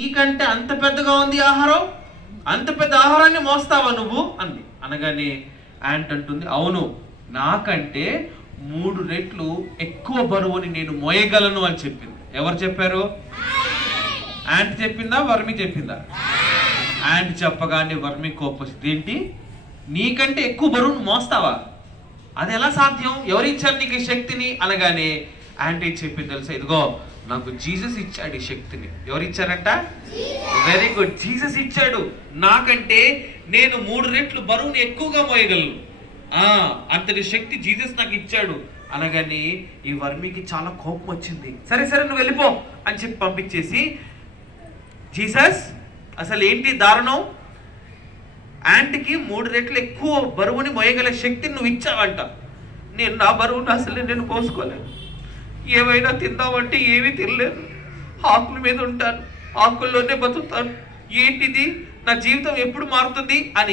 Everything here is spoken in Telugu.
నీకంటే అంత పెద్దగా ఉంది ఆహారం, అంత పెద్ద ఆహారాన్ని మోస్తావా నువ్వు అంది. అనగానే యాంట్ అంటుంది, అవును, నాకంటే 3 రెట్లు ఎక్కువ బరువుని నేను మోయగలను అని చెప్పింది. ఎవరు చెప్పారు? యాంట్ చెప్పిందా, వర్మి చెప్పిందా? యాంట్ చెప్పగానే వర్మి కోపొచ్చింది. ఏంటి, నీకంటే ఎక్కువ బరువును మోస్తావా? అది ఎలా సాధ్యం? ఎవరు ఇచ్చారు నీకు ఈ శక్తిని? అనగానే యాంట్ ఏం చెప్పింది తెలుసా? ఇదిగో, నాకు జీసస్ ఇచ్చాడు ఈ శక్తిని. ఎవరు ఇచ్చారంట? వెరీ గుడ్, జీసస్ ఇచ్చాడు. నాకంటే నేను 3 రెట్లు బరువుని ఎక్కువగా మోయగలను, అంతటి శక్తి జీసస్ నాకు ఇచ్చాడు. అనగానే ఈ వర్మికి చాలా కోపం వచ్చింది. సరే సరే నువ్వు వెళ్ళిపో అని చెప్పి పంపించేసి, జీసస్ అసలు ఏంటి దారుణం, యాంట్కి 3 రెట్లు ఎక్కువ బరువుని మోయగల శక్తిని నువ్వు ఇచ్చావంట. నేను నా బరువును అసలు నేను పోసుకోలేను, ఏమైనా తిందామంటే ఏమీ తినలేను, ఆకుల మీద ఉంటాను, ఆకుల్లోనే బతుకుతాను, ఏంటిది, నా జీవితం ఎప్పుడు మారుతుంది అని